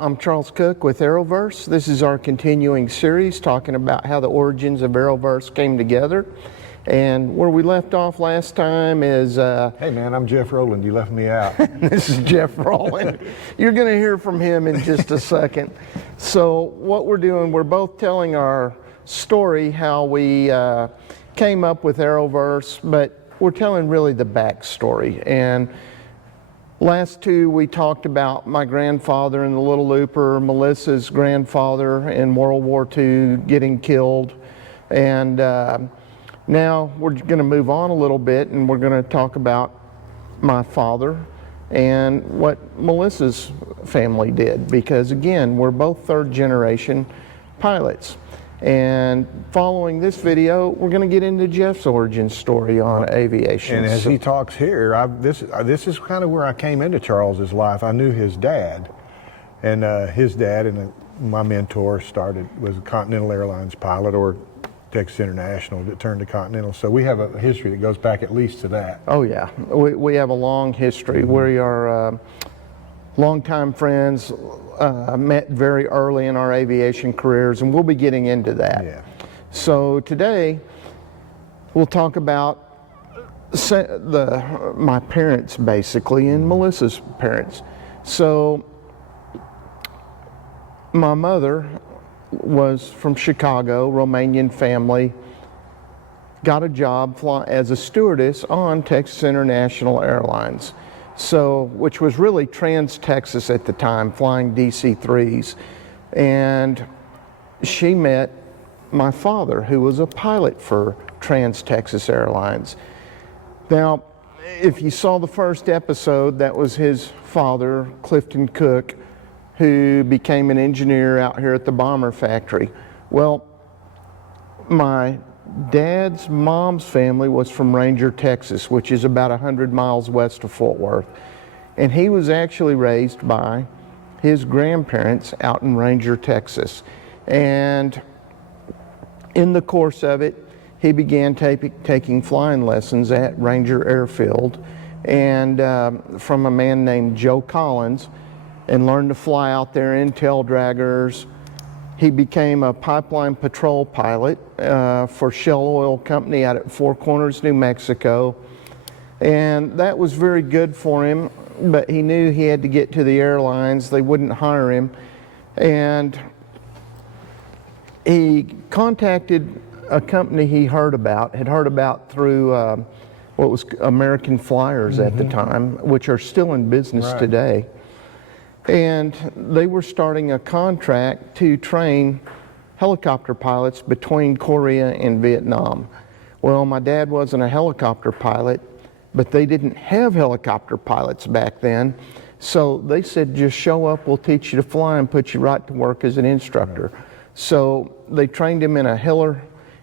I'm Charles Cook with Arrowverse. This is our continuing series talking about how the origins of Arrowverse came together. And where we left off last time is... Hey man, I'm Jeff Rowland. You left me out. This is Jeff Rowland. You're going to hear from him in just a second. So what we're doing, we're both telling our story, how we came up with Arrowverse, but we're telling really the backstory. And last two, we talked about my grandfather in the Little Looper, Melissa's grandfather in World War II getting killed. And now we're going to move on a little bit and we're going to talk about my father and what Melissa's family did. Because again, we're both third generation pilots. And following this video, we're going to get into Jeff's origin story on aviation. And as he talks here, this is kind of where I came into Charles's life. I knew his dad, and his dad and my mentor was a Continental Airlines pilot, or Texas International that turned to Continental. So we have a history that goes back at least to that. Oh yeah, we have a long history. We are longtime friends, met very early in our aviation careers, and we'll be getting into that. Yeah. So today, we'll talk about my parents basically, and Melissa's parents. So my mother was from Chicago, Romanian family, got a job as a stewardess on Texas International Airlines. So, which was really Trans Texas at the time, flying DC-3s. And she met my father, who was a pilot for Trans Texas Airlines. Now, if you saw the first episode, that was his father, Clifton Cook, who became an engineer out here at the bomber factory. Well, my dad's mom's family was from Ranger, Texas, which is about 100 miles west of Fort Worth. And he was actually raised by his grandparents out in Ranger, Texas. And in the course of it, he began taking flying lessons at Ranger Airfield and from a man named Joe Collins, and learned to fly out there in tail draggers. He became a pipeline patrol pilot for Shell Oil Company out at Four Corners, New Mexico. And that was very good for him, but he knew he had to get to the airlines. They wouldn't hire him. And he contacted a company he had heard about through what was American Flyers at the time, which are still in business today. And they were starting a contract to train helicopter pilots between Korea and Vietnam. Well, my dad wasn't a helicopter pilot, but they didn't have helicopter pilots back then. So they said, just show up, we'll teach you to fly and put you right to work as an instructor. So they trained him in a Hiller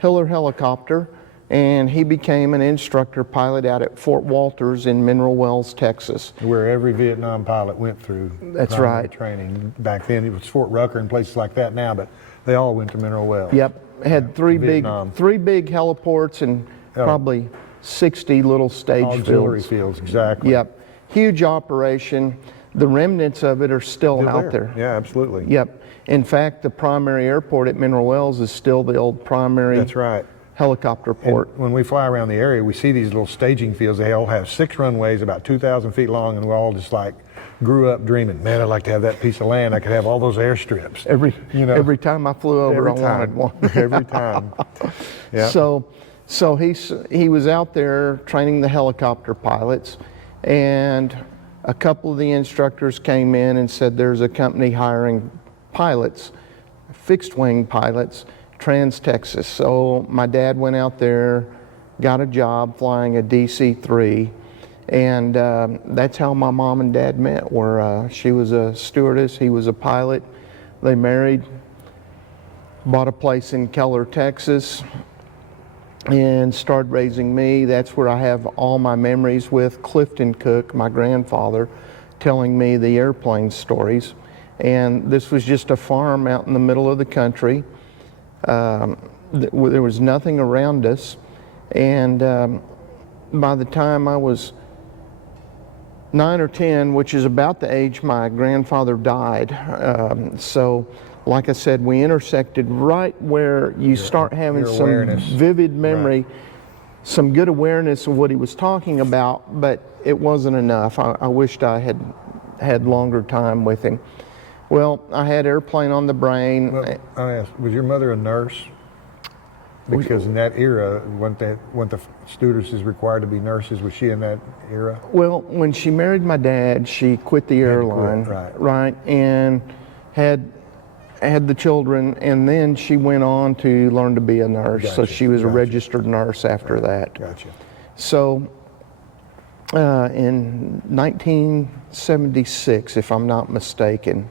helicopter, and he became an instructor pilot out at Fort Walters in Mineral Wells, Texas. Where every Vietnam pilot went through. That's right. Training. Back then it was Fort Rucker and places like that now, but they all went to Mineral Wells. Yep, had three big heliports and probably 60 little stage auxiliary fields, exactly. Yep, huge operation. The remnants of it are still out there. Yeah, absolutely. Yep. In fact, the primary airport at Mineral Wells is still the old primary. That's right. Helicopter port. And when we fly around the area, we see these little staging fields. They all have 6 runways, about 2,000 feet long, and we're all just like grew up dreaming, man, I'd like to have that piece of land. I could have all those airstrips. Every time I flew over, I wanted one. Every time. Yeah. So he was out there training the helicopter pilots, and a couple of the instructors came in and said there's a company hiring pilots, fixed wing pilots, Trans Texas. So my dad went out there, got a job flying a DC-3, and that's how my mom and dad met. Where she was a stewardess, he was a pilot. They married, bought a place in Keller, Texas, and started raising me. That's where I have all my memories with Clifton Cook, my grandfather, telling me the airplane stories. And this was just a farm out in the middle of the country. There was nothing around us, and by the time I was 9 or 10, which is about the age my grandfather died. So, like I said, we intersected right where you start having your some awareness. vivid memory, Right. some good awareness of what he was talking about, but it wasn't enough. I wished I had had longer time with him. Well, I had airplane on the brain. Well, I asked, was your mother a nurse? Because in that era, weren't the stewardesses required to be nurses? Was she in that era? Well, when she married my dad, she quit the airline, right. and had the children, and then she went on to learn to be a nurse. So Gotcha, she was a gotcha. registered nurse after that. Gotcha. So in 1976, if I'm not mistaken,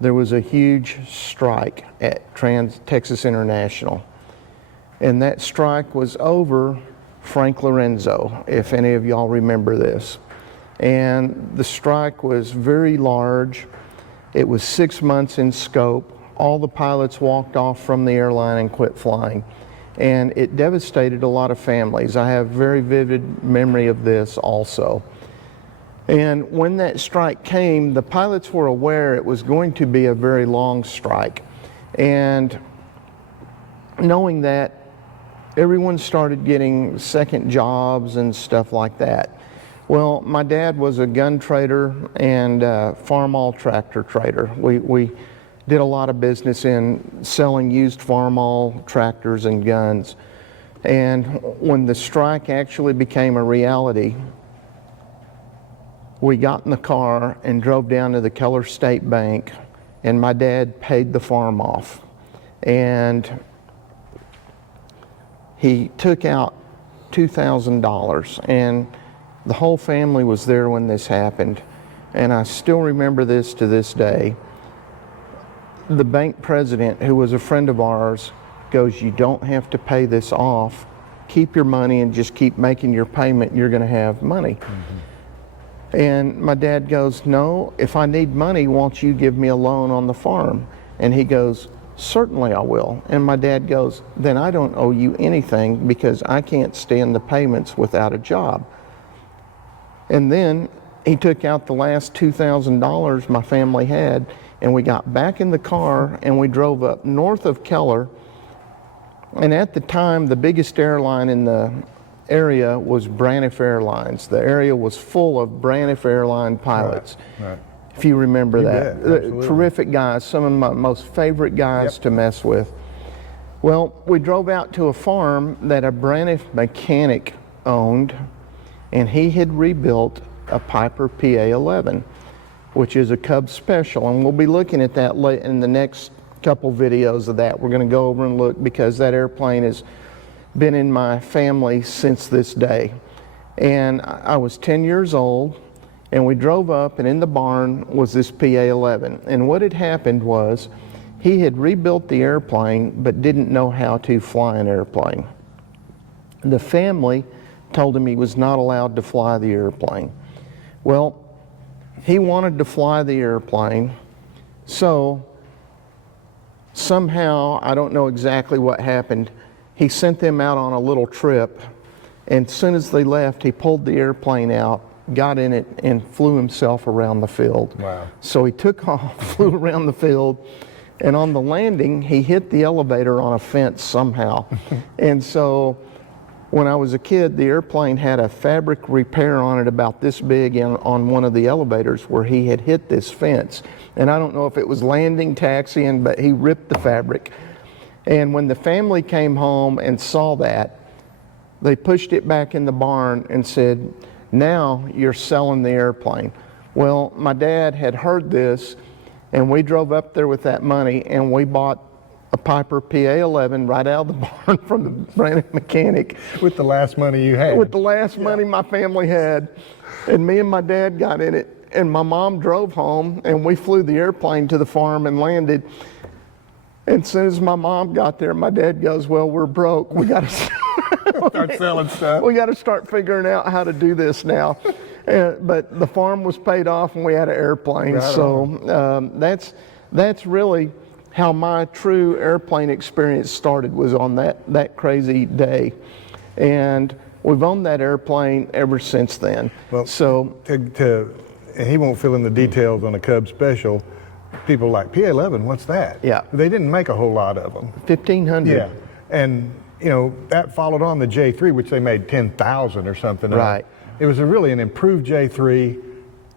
there was a huge strike at Trans Texas International. And that strike was over Frank Lorenzo, if any of y'all remember this. And the strike was very large. It was 6 months in scope. All the pilots walked off from the airline and quit flying. And it devastated a lot of families. I have very vivid memory of this also. And when that strike came, the pilots were aware it was going to be a very long strike. And knowing that, everyone started getting second jobs and stuff like that. Well, my dad was a gun trader and farm-all tractor trader. We did a lot of business in selling used farm-all tractors and guns. And when the strike actually became a reality, we got in the car and drove down to the Keller State Bank, and my dad paid the farm off. And he took out $2,000, and the whole family was there when this happened. And I still remember this to this day. The bank president, who was a friend of ours, goes, "You don't have to pay this off. Keep your money and just keep making your payment. You're going to have money." Mm-hmm. And my dad goes, "No, if I need money, won't you give me a loan on the farm?" And he goes, "Certainly I will." And my dad goes, "Then I don't owe you anything because I can't stand the payments without a job." And then he took out the last $2,000 my family had, and we got back in the car and we drove up north of Keller. And at the time, the biggest airline in the area was Braniff Airlines. The area was full of Braniff Airline pilots. Right. If you remember You that. bet, absolutely. Terrific guys, some of my most favorite guys Yep. to mess with. Well, we drove out to a farm that a Braniff mechanic owned, and he had rebuilt a Piper PA-11, which is a Cub Special, and we'll be looking at that in the next couple videos of that. We're going to go over and look because that airplane has been in my family since this day. And I was 10 years old, and we drove up, and in the barn was this PA-11. And what had happened was he had rebuilt the airplane but didn't know how to fly an airplane. The family told him he was not allowed to fly the airplane. Well, he wanted to fly the airplane, so somehow, I don't know exactly what happened, he sent them out on a little trip, and as soon as they left, he pulled the airplane out, got in it, and flew himself around the field. Wow. So he took off, flew around the field, and on the landing, he hit the elevator on a fence somehow. And so when I was a kid, the airplane had a fabric repair on it about this big on one of the elevators where he had hit this fence. And I don't know if it was landing, taxiing, but he ripped the fabric. And when the family came home and saw that, they pushed it back in the barn and said, "Now you're selling the airplane." Well, my dad had heard this, and we drove up there with that money, and we bought a Piper PA-11 right out of the barn from the Braniff mechanic. With the last money you had. With the last money my family had. And me and my dad got in it, and my mom drove home, and we flew the airplane to the farm and landed. And as soon as my mom got there, my dad goes, "Well, we're broke. We got to Start selling stuff. we got to start figuring out how to do this now." But the farm was paid off, and we had an airplane. Right So that's really how my true airplane experience started, was on that crazy day. And we've owned that airplane ever since then. Well, so and he won't fill in the details on a Cub special. People like PA-11, what's that? Yeah. They didn't make a whole lot of them. 1,500. Yeah, and you know that followed on the J3, which they made 10,000 or something. Right. It was really an improved J3,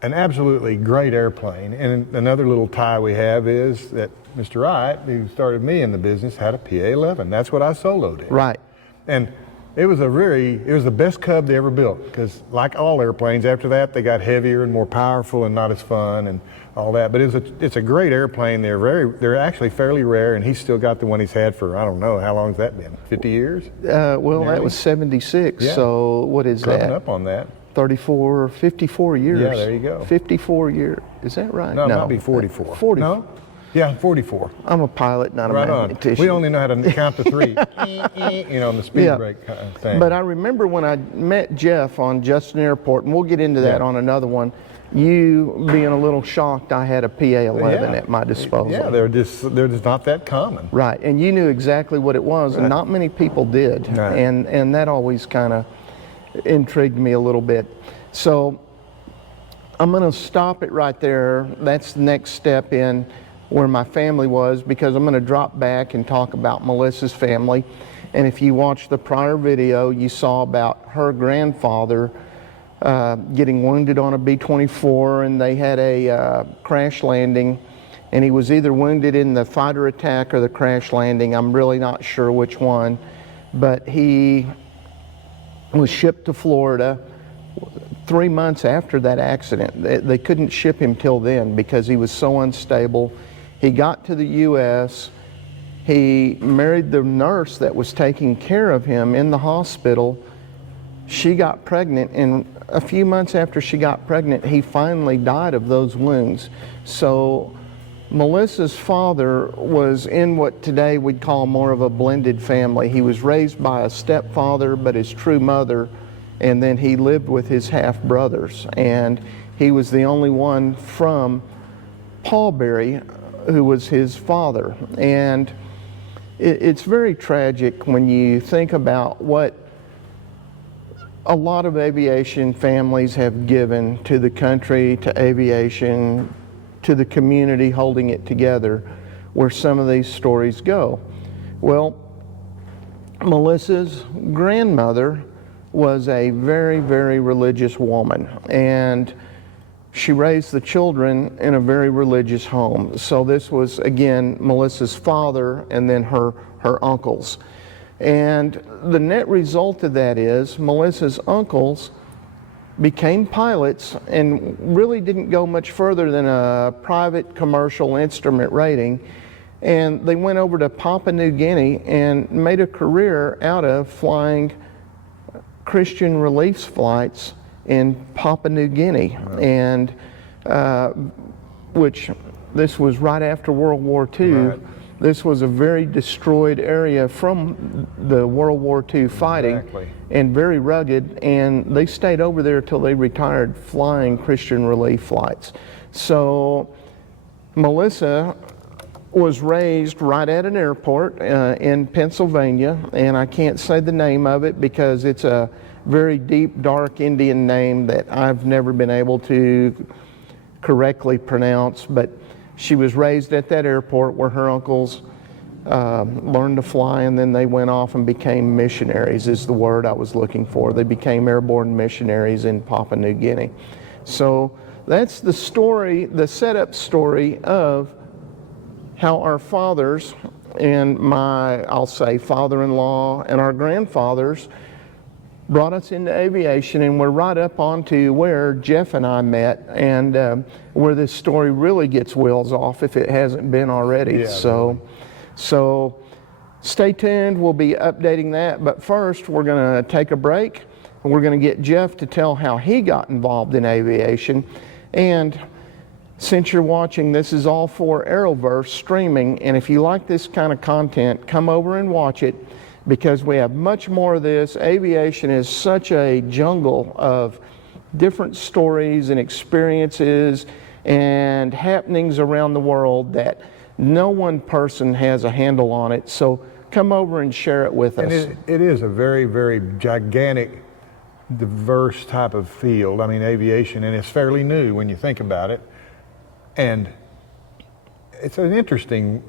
an absolutely great airplane. And another little tie we have is that Mr. Wright, who started me in the business, had a PA-11. That's what I soloed in. Right. And it was the best Cub they ever built, because like all airplanes, after that they got heavier and more powerful and not as fun and all that. But it's a great airplane. They're actually fairly rare, and he's still got the one he's had for, I don't know, how long's that been? 50 years? Well, Nearly? that was 76. Yeah. So what is Coming that? up on that. 54 years. Yeah, there you go. 54 years. Is that right? No, it might be 44. 40. No? Yeah, 44. I'm a pilot, not Right a on. mathematician. We only know how to count to 3. You know, on the speed Yeah. brake kind of thing. But I remember when I met Jeff on Justin Airport, and we'll get into that Yeah. on another one, you being a little shocked I had a PA-11 Yeah. at my disposal. Yeah, they're just not that common. Right, and you knew exactly what it was, and not many people did. Right. And that always kind of intrigued me a little bit. So I'm going to stop it right there. That's the next step in where my family was, because I'm going to drop back and talk about Melissa's family. And if you watched the prior video, you saw about her grandfather getting wounded on a B-24, and they had a crash landing, and he was either wounded in the fighter attack or the crash landing. I'm really not sure which one, but he was shipped to Florida 3 months after that accident. They couldn't ship him till then because he was so unstable. He got to the U.S. He married the nurse that was taking care of him in the hospital. She got pregnant, and a few months after she got pregnant, he finally died of those wounds. So Melissa's father was in what today we'd call more of a blended family. He was raised by a stepfather, but his true mother, and then he lived with his half brothers. And he was the only one from Paulberry who was his father. And it's very tragic when you think about what a lot of aviation families have given to the country, to aviation, to the community holding it together, where some of these stories go. Well, Melissa's grandmother was a very, very religious woman, and she raised the children in a very religious home. So this was, again, Melissa's father and then her uncles. And the net result of that is Melissa's uncles became pilots and really didn't go much further than a private commercial instrument rating. And they went over to Papua New Guinea and made a career out of flying Christian relief flights in Papua New Guinea. Wow. And which this was right after World War II. Right. This was a very destroyed area from the World War II fighting. Exactly. And very rugged, and they stayed over there till they retired flying Christian relief flights. So Melissa was raised right at an airport in Pennsylvania, and I can't say the name of it because it's a very deep, dark Indian name that I've never been able to correctly pronounce, but she was raised at that airport where her uncles learned to fly, and then they went off and became missionaries, is the word I was looking for. They became airborne missionaries in Papua New Guinea. So that's the story, the setup story of how our fathers and I'll say father-in-law and our grandfathers brought us into aviation, and we're right up onto where Jeff and I met, and where this story really gets wheels off if it hasn't been already. Yeah, So stay tuned, we'll be updating that, but first we're going to take a break, and we're going to get Jeff to tell how he got involved in aviation. And since you're watching, this is all for Arrowverse streaming, and if you like this kind of content, come over and watch it, because we have much more of this. Aviation is such a jungle of different stories and experiences and happenings around the world that no one person has a handle on it. So come over and share it with us. And it is a very, very gigantic diverse type of field. I mean, aviation, and it's fairly new when you think about it. And it's an interesting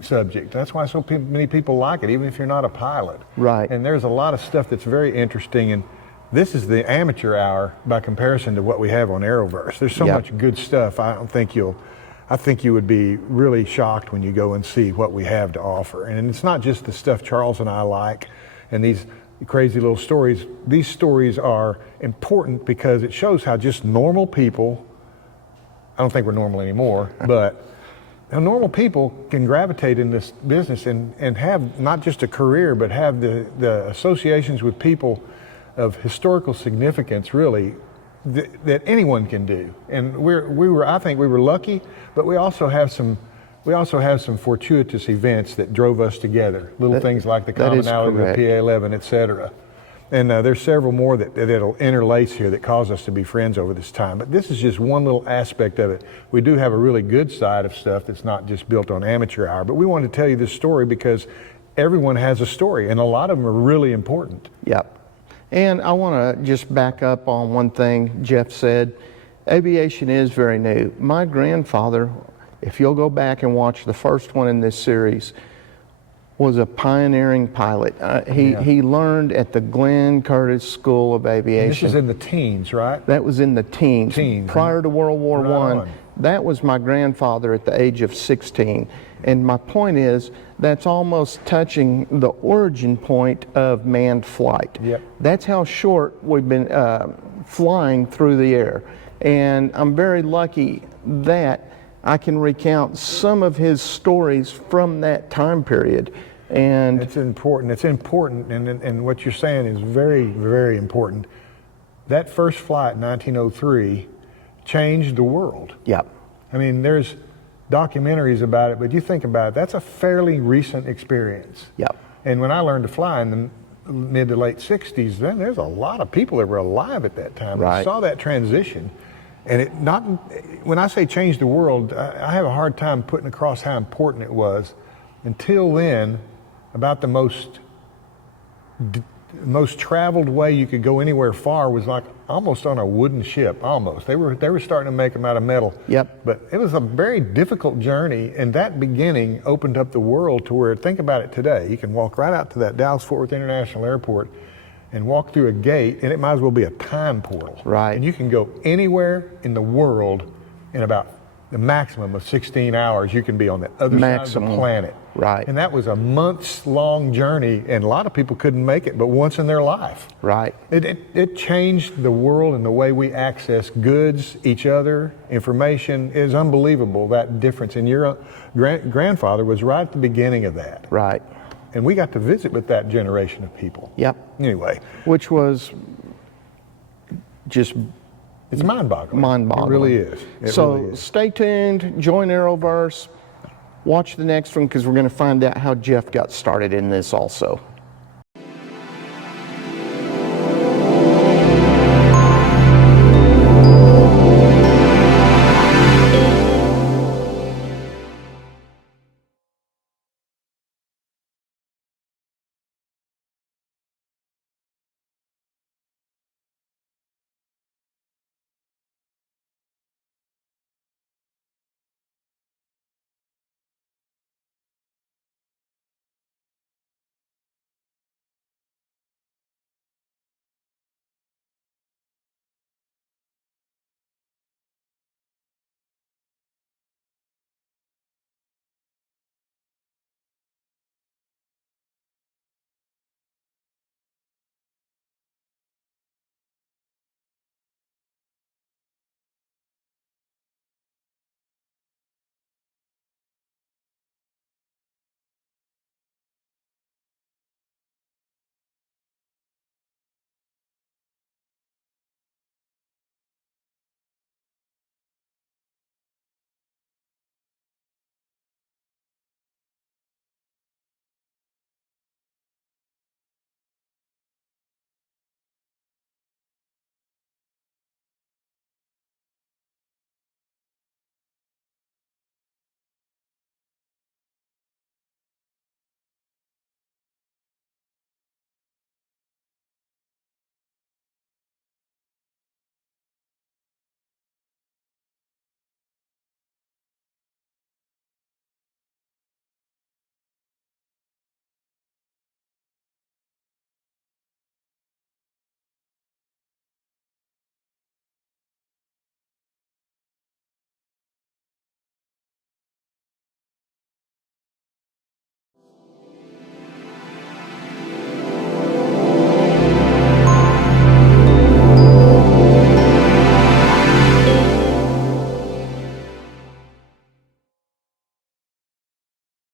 subject. That's why so many people like it, even if you're not a pilot. Right. And there's a lot of stuff that's very interesting. And this is the amateur hour by comparison to what we have on Arrowverse. There's so much good stuff. I think you would be really shocked when you go and see what we have to offer. And it's not just the stuff Charles and I like and these crazy little stories. These stories are important because it shows how just normal people, I don't think we're normal anymore, but how normal people can gravitate in this business and have not just a career, but have the associations with people of historical significance, really, that anyone can do. And I think we were lucky, but we also have some fortuitous events that drove us together. Things like the commonality of the PA-11, et cetera. And there's several more that'll interlace here that cause us to be friends over this time. But this is just one little aspect of it. We do have a really good side of stuff that's not just built on amateur hour. But we wanted to tell you this story because everyone has a story, and a lot of them are really important. Yep. And I want to just back up on one thing Jeff said. Aviation is very new. My grandfather, if you'll go back and watch the first one in this series, was a pioneering pilot. He learned at the Glenn Curtis School of Aviation. And this is in the teens, right? That was in the teens. Prior to World War I. That was my grandfather at the age of 16. And my point is, that's almost touching the origin point of manned flight. Yep. That's how short we've been flying through the air. And I'm very lucky that I can recount some of his stories from that time period. And it's important. It's important, and what you're saying is very, very important. That first flight in 1903 changed the world. Yep. I mean, there's documentaries about it, but you think about it, that's a fairly recent experience. Yep. And when I learned to fly in the mid to late 60s, then there's a lot of people that were alive at that time. Right. I saw that transition. And when I say change the world, I have a hard time putting across how important it was. Until then, about the most traveled way you could go anywhere far was like almost on a wooden ship, almost. They were starting to make them out of metal. Yep. But it was a very difficult journey, and that beginning opened up the world to where, think about it today, you can walk right out to that Dallas-Fort Worth International Airport and walk through a gate, and it might as well be a time portal. Right. And you can go anywhere in the world in about the maximum of 16 hours. You can be on the other side of the planet. Right. And that was a months-long journey, and a lot of people couldn't make it but once in their life. Right. It changed the world and the way we access goods, each other, information. It is unbelievable, that difference. And your grandfather was right at the beginning of that. Right. And we got to visit with that generation of people. Yep. Anyway. Which was just it's mind-boggling. Mind-boggling. It really is. Really is. Stay tuned, join Arrowverse, watch the next one because we're going to find out how Jeff got started in this also.